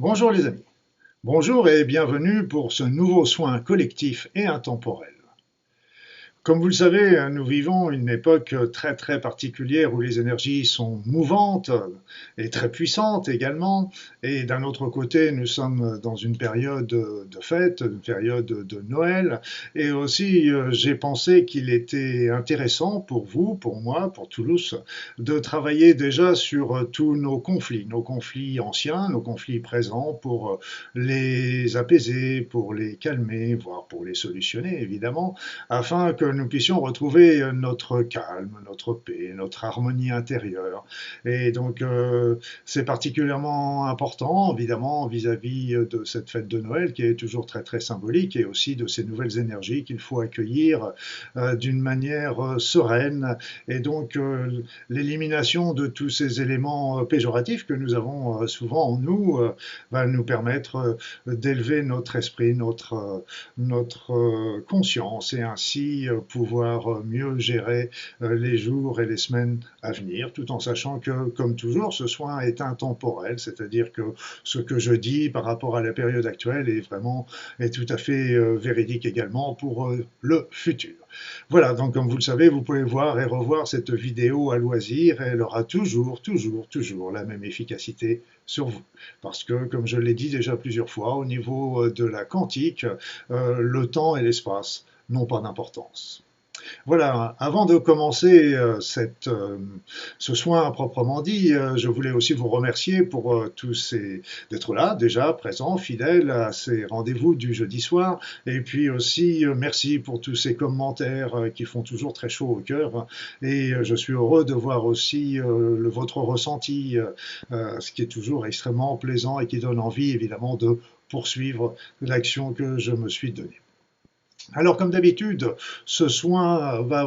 Bonjour les amis, bonjour et bienvenue pour ce nouveau soin collectif et intemporel. Comme vous le savez, nous vivons une époque très très particulière où les énergies sont mouvantes et très puissantes également. Et d'un autre côté, nous sommes dans une période de fête, une période de Noël. Et aussi, j'ai pensé qu'il était intéressant pour vous, pour moi, pour Toulouse, de travailler déjà sur tous nos conflits anciens, nos conflits présents, pour les apaiser, pour les calmer, voire pour les solutionner, évidemment afin que nous puissions retrouver notre calme, notre paix, notre harmonie intérieure. Et donc, c'est particulièrement important, évidemment, vis-à-vis de cette fête de Noël qui est toujours très, très symbolique et aussi de ces nouvelles énergies qu'il faut accueillir d'une manière sereine. Et donc, l'élimination de tous ces éléments péjoratifs que nous avons souvent en nous va nous permettre d'élever notre esprit, notre conscience et ainsi pouvoir mieux gérer les jours et les semaines à venir, tout en sachant que, comme toujours, ce soin est intemporel, c'est-à-dire que ce que je dis par rapport à la période actuelle est tout à fait véridique également pour le futur. Voilà, donc comme vous le savez, vous pouvez voir et revoir cette vidéo à loisir et elle aura toujours la même efficacité sur vous. Parce que, comme je l'ai dit déjà plusieurs fois, au niveau de la quantique, le temps et l'espace n'ont pas d'importance. Voilà, avant de commencer ce soin à proprement dit, je voulais aussi vous remercier pour d'être là, déjà présents, fidèles à ces rendez-vous du jeudi soir, et puis aussi merci pour tous ces commentaires qui font toujours très chaud au cœur, et je suis heureux de voir aussi votre ressenti, ce qui est toujours extrêmement plaisant et qui donne envie évidemment de poursuivre l'action que je me suis donnée. Alors, comme d'habitude, ce soin va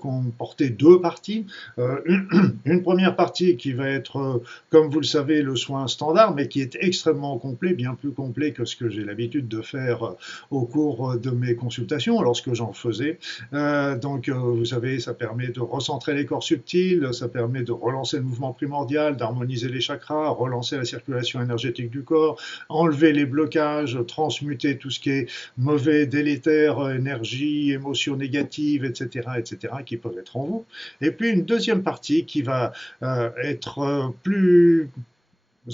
comporter deux parties. Une première partie qui va être, comme vous le savez, le soin standard, mais qui est extrêmement complet, bien plus complet que ce que j'ai l'habitude de faire au cours de mes consultations, lorsque j'en faisais. Vous savez, ça permet de recentrer les corps subtils, ça permet de relancer le mouvement primordial, d'harmoniser les chakras, relancer la circulation énergétique du corps, enlever les blocages, transmuter tout ce qui est mauvais, délétère, énergie, émotions négatives, etc., qui peuvent être en vous. Et puis une deuxième partie qui va être plus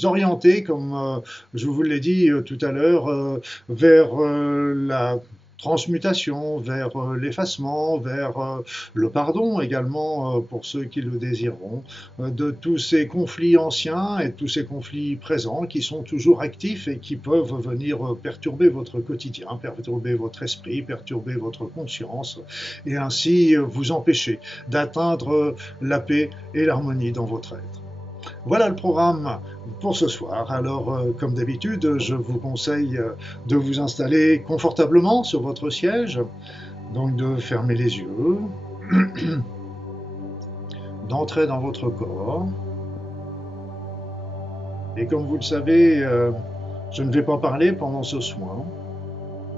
orientée, comme je vous l'ai dit tout à l'heure, vers la transmutation, vers l'effacement, vers le pardon également pour ceux qui le désireront, de tous ces conflits anciens et tous ces conflits présents qui sont toujours actifs et qui peuvent venir perturber votre quotidien, perturber votre esprit, perturber votre conscience et ainsi vous empêcher d'atteindre la paix et l'harmonie dans votre être. Voilà le programme pour ce soir. Alors, comme d'habitude, je vous conseille de vous installer confortablement sur votre siège, donc de fermer les yeux, d'entrer dans votre corps. Et comme vous le savez, je ne vais pas parler pendant ce soin,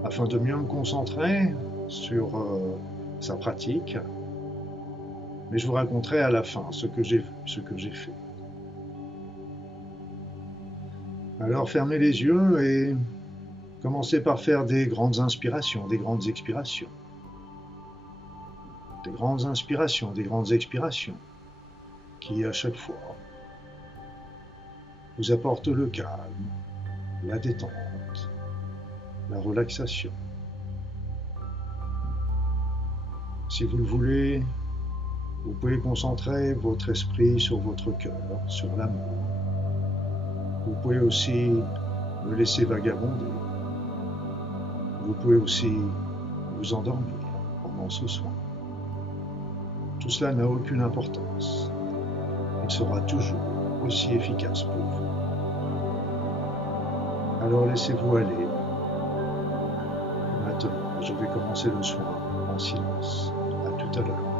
afin de mieux me concentrer sur sa pratique, mais je vous raconterai à la fin ce que j'ai vu, ce que j'ai fait. Alors fermez les yeux et commencez par faire des grandes inspirations, des grandes expirations. Des grandes inspirations, des grandes expirations qui, à chaque fois, vous apportent le calme, la détente, la relaxation. Si vous le voulez, vous pouvez concentrer votre esprit sur votre cœur, sur l'amour. Vous pouvez aussi me laisser vagabonder. Vous pouvez aussi vous endormir pendant ce soin. Tout cela n'a aucune importance. Il sera toujours aussi efficace pour vous. Alors laissez-vous aller. Maintenant, je vais commencer le soin en silence. À tout à l'heure.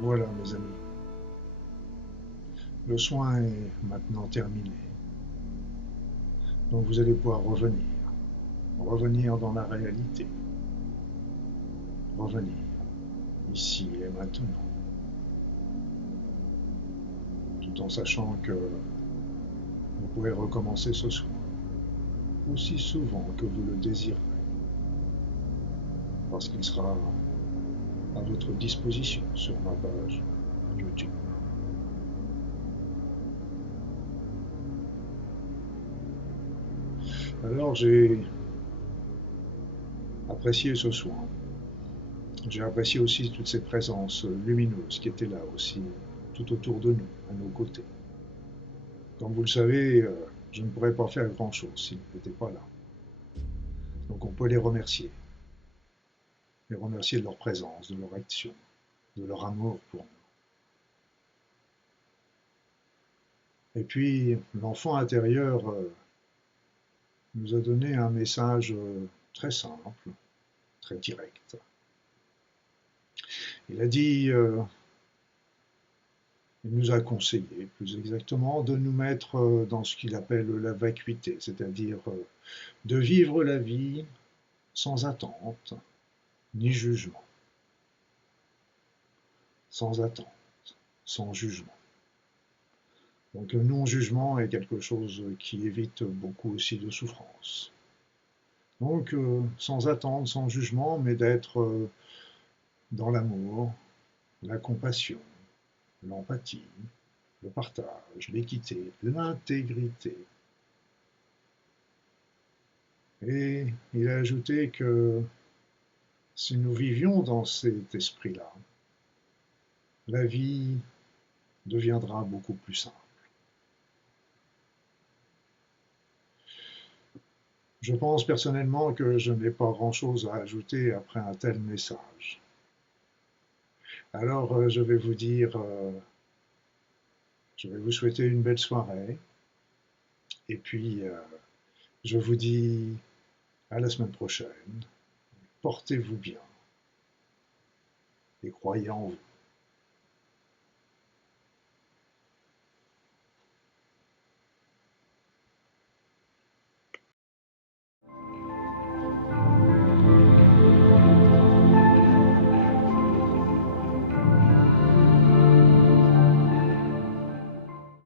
Voilà, mes amis, le soin est maintenant terminé. Donc vous allez pouvoir revenir dans la réalité, revenir ici et maintenant, tout en sachant que vous pouvez recommencer ce soir aussi souvent que vous le désirez, parce qu'il sera à votre disposition sur ma page YouTube. Alors j'ai apprécié ce soin. J'ai apprécié aussi toutes ces présences lumineuses qui étaient là aussi, tout autour de nous, à nos côtés. Comme vous le savez, je ne pourrais pas faire grand-chose s'ils n'étaient pas là. Donc on peut les remercier de leur présence, de leur action, de leur amour pour nous. Et puis l'enfant intérieur nous a donné un message très simple, très direct. Il a dit, il nous a conseillé, plus exactement, de nous mettre dans ce qu'il appelle la vacuité, c'est-à-dire de vivre la vie sans attente ni jugement, sans attente, sans jugement. Donc le non-jugement est quelque chose qui évite beaucoup aussi de souffrance. Donc sans attente, sans jugement, mais d'être dans l'amour, la compassion, l'empathie, le partage, l'équité, l'intégrité. Et il a ajouté que si nous vivions dans cet esprit-là, la vie deviendra beaucoup plus simple. Je pense personnellement que je n'ai pas grand-chose à ajouter après un tel message. Alors je vais vous dire, je vais vous souhaiter une belle soirée, et puis je vous dis à la semaine prochaine. Portez-vous bien et croyez en vous.